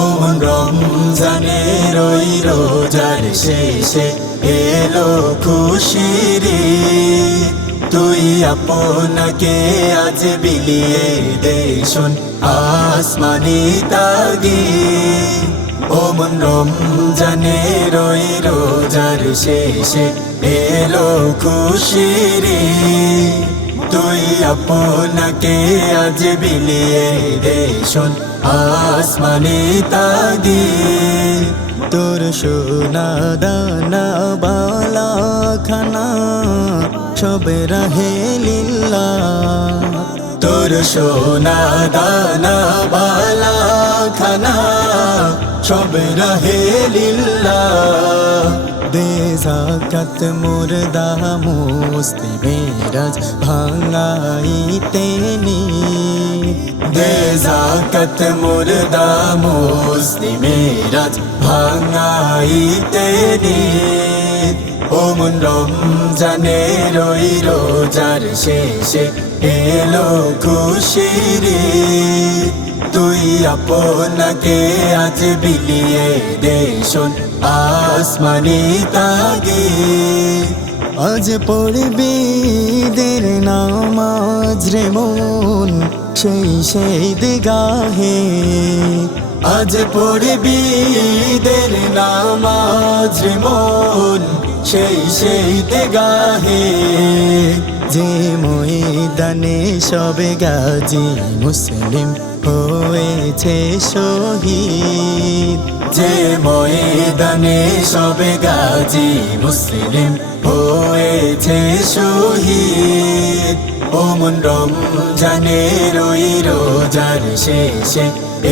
ও মন রমজানের ওই রোজার শেষে এলো খুশির ঈদ। তুই আপনাকে আজ বিলিয়ে দে শোন আসমানি তাগিদ। ও মন রমজানের ওই রোজার শেষে এলো খুশির ঈদ। তুই আপনাকে আজ বিলিয়ে দে শোন আসমানি তাগিদ। তোর সোনা দানা বালা খানা সব রহে লিল্লাহ। তোর সোনা দানা বালা খানা সব রহে লিল্লাহ। দে যাকাত মুর্দা মুস্তি মেরাজ ভাঙাইতে নি। দে যাকাত মুর্দা মুস্তি মেরাজ ভাঙাইতে নি। ও মন রমজানের ওই রোজার শেষে এলো খুশির ঈদ। তুই আপনাকে আজ বিলিয়ে দে শোন আসমানি তাগিদ। আজ পড়বি ঈদের নামাজ রে মন সেই দিগাহে। আজ পড়বি ঈদের নামাজ রে মন সেই দিগাহে। যে ময়দানে সবে গাজী মুসলিম হয়েছে শহীদ। যে ময়দানে সবে গাজী মুসলিম হয়েছে শহীদ। ও মন রমজানের ওই রোজার শেষে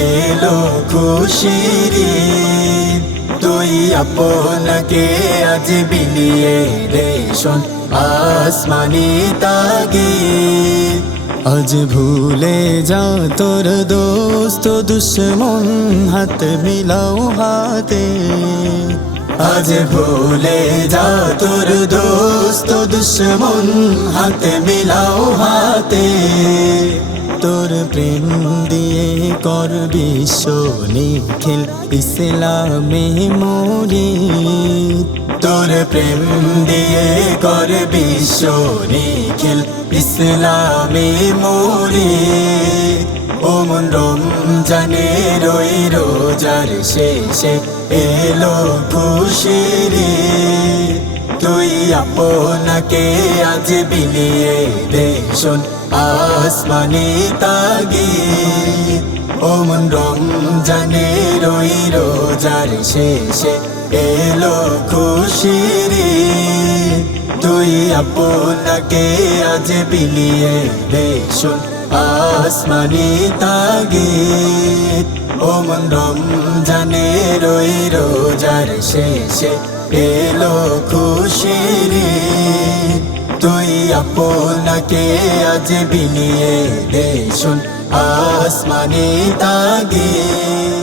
এলো খুশির ঈদ। তুই আপনাকে আজ বিলিয়ে দে শোন আসমানি তাগিদ। আজ ভুলে যা তোর দোস্ত দুশ্মন হাত মিলাও হাতে। আজ ভুলে যা তোর দোস্ত দুশ্মন হাত মিলাও হাতে। তোর প্রেম দিয়ে কর বিশ্ব নিখিল ইসলামে মুরিদ। তোর প্রেম দিয়ে কর বিশ্ব নিখিল ইসলামে মুরিদ। ও মন রমজানের ওই রোজার শেষে এলো খুশির ঈদ। তুই আপনাকে আজ বিলিয়ে দে শোন আসমানি তাগিদ। ও মন রমজানের ওই রোজার শেষে এলো খুশির ঈদ। তুই আপনাকে আজ বিলিয়ে দে শোন আসমানি তাগিদ। ও মন রমজানের ওই রোজার শেষে এলো খুশির ঈদ। তুই আপনাকে আজ বিলিয়ে দে শোন আসমানি তাগিদ।